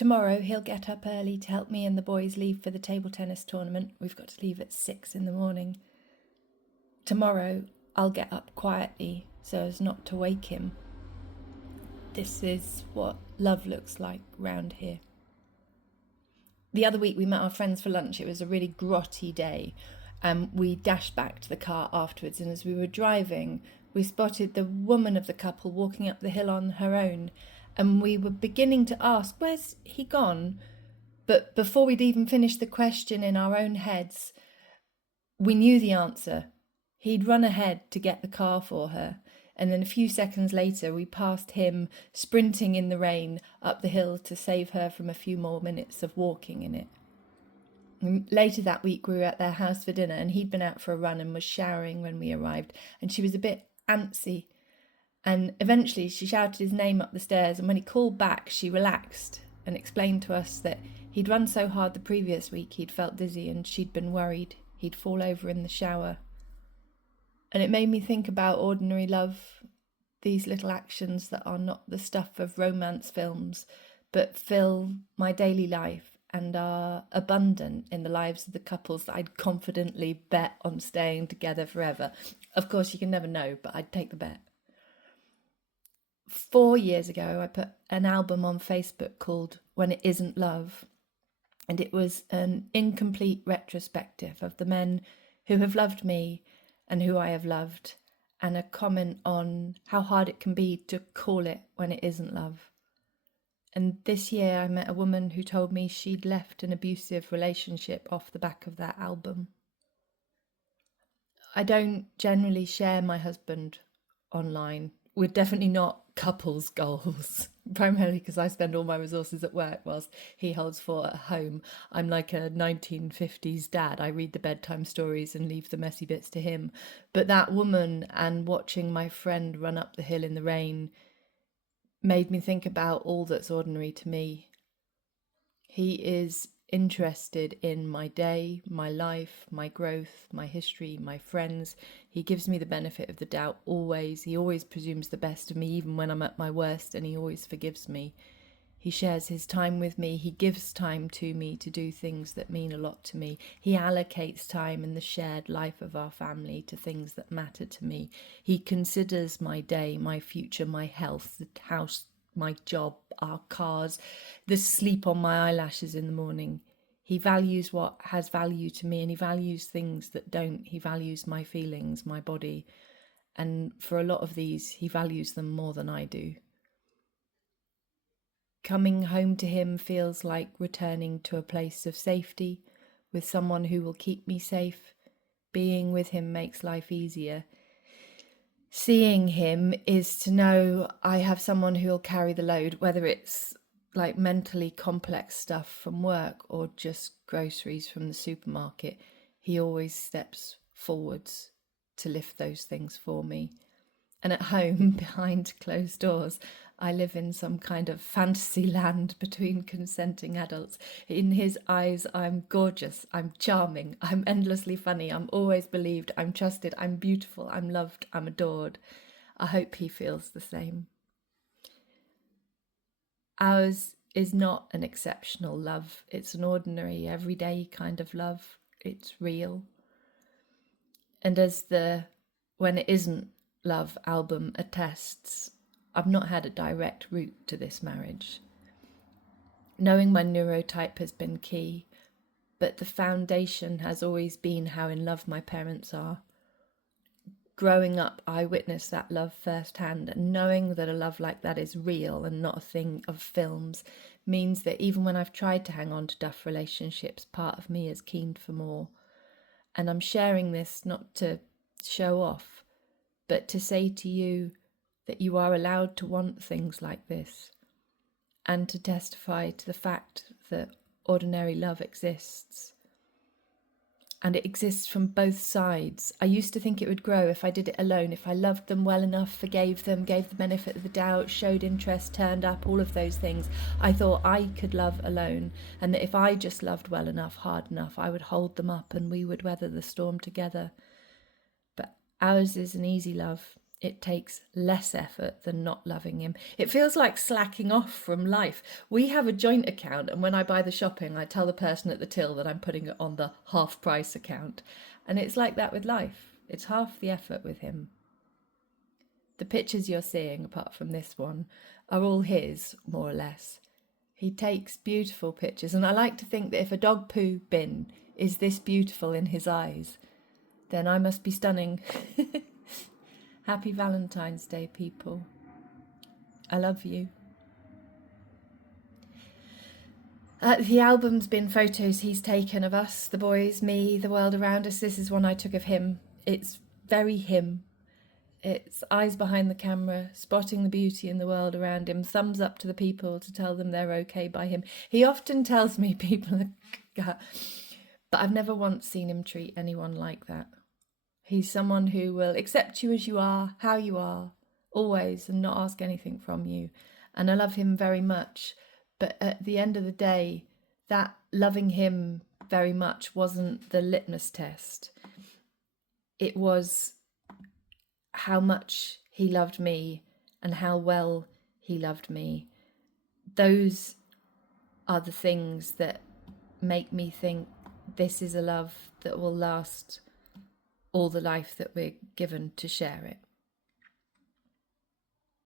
Tomorrow he'll get up early to help me and the boys leave for the table tennis tournament. We've got to leave at 6 in the morning. Tomorrow I'll get up quietly so as not to wake him. This is what love looks like round here. The other week we met our friends for lunch. It was a really grotty day. We dashed back to the car afterwards, and as we were driving, we spotted the woman of the couple walking up the hill on her own, and we were beginning to ask, where's he gone? But before we'd even finished the question in our own heads, we knew the answer. He'd run ahead to get the car for her, and then a few seconds later we passed him sprinting in the rain up the hill to save her from a few more minutes of walking in it. Later that week we were at their house for dinner, and he'd been out for a run and was showering when we arrived, and she was a bit antsy, and eventually she shouted his name up the stairs, and when he called back she relaxed and explained to us that he'd run so hard the previous week he'd felt dizzy, and she'd been worried he'd fall over in the shower. And it made me think about ordinary love, these little actions that are not the stuff of romance films but fill my daily life and are abundant in the lives of the couples that I'd confidently bet on staying together forever. Of course, you can never know, but I'd take the bet. 4 years ago, I put an album on Facebook called When It Isn't Love, and it was an incomplete retrospective of the men who have loved me and who I have loved, and a comment on how hard it can be to call it when it isn't love. And this year I met a woman who told me she'd left an abusive relationship off the back of that album. I don't generally share my husband online. We're definitely not couples goals, primarily because I spend all my resources at work whilst he holds fort at home. I'm like a 1950s dad. I read the bedtime stories and leave the messy bits to him. But that woman and watching my friend run up the hill in the rain made me think about all that's ordinary to me. He is interested in my day, my life, my growth, my history, my friends. He gives me the benefit of the doubt always. He always presumes the best of me, even when I'm at my worst, and he always forgives me. He shares his time with me. He gives time to me to do things that mean a lot to me. He allocates time in the shared life of our family to things that matter to me. He considers my day, my future, my health, the house, my job, our cars, the sleep on my eyelashes in the morning. He values what has value to me, and he values things that don't. He values my feelings, my body. And for a lot of these, he values them more than I do. Coming home to him feels like returning to a place of safety with someone who will keep me safe. Being with him makes life easier. Seeing him is to know I have someone who will carry the load, whether it's like mentally complex stuff from work or just groceries from the supermarket. He always steps forwards to lift those things for me. And at home, behind closed doors, I live in some kind of fantasy land between consenting adults. In his eyes, I'm gorgeous, I'm charming, I'm endlessly funny, I'm always believed, I'm trusted, I'm beautiful, I'm loved, I'm adored. I hope he feels the same. Ours is not an exceptional love. It's an ordinary, everyday kind of love. It's real. And as the When It Isn't Love album attests, I've not had a direct route to this marriage. Knowing my neurotype has been key, but the foundation has always been how in love my parents are. Growing up, I witnessed that love firsthand, and knowing that a love like that is real and not a thing of films means that even when I've tried to hang on to duff relationships, part of me is keen for more. And I'm sharing this not to show off, but to say to you that you are allowed to want things like this, and to testify to the fact that ordinary love exists. And it exists from both sides. I used to think it would grow if I did it alone, if I loved them well enough, forgave them, gave the benefit of the doubt, showed interest, turned up, all of those things. I thought I could love alone, and that if I just loved well enough, hard enough, I would hold them up and we would weather the storm together. But ours is an easy love. It takes less effort than not loving him. It feels like slacking off from life. We have a joint account, and when I buy the shopping, I tell the person at the till that I'm putting it on the half price account. And it's like that with life. It's half the effort with him. The pictures you're seeing, apart from this one, are all his, more or less. He takes beautiful pictures, and I like to think that if a dog poo bin is this beautiful in his eyes, then I must be stunning. Happy Valentine's Day, people. I love you. The album's been photos he's taken of us, the boys, me, the world around us. This is one I took of him. It's very him. It's eyes behind the camera, spotting the beauty in the world around him, thumbs up to the people to tell them they're okay by him. He often tells me people are... But I've never once seen him treat anyone like that. He's someone who will accept you as you are, how you are, always, and not ask anything from you. And I love him very much. But at the end of the day, that loving him very much wasn't the litmus test. It was how much he loved me and how well he loved me. Those are the things that make me think this is a love that will last all the life that we're given to share it.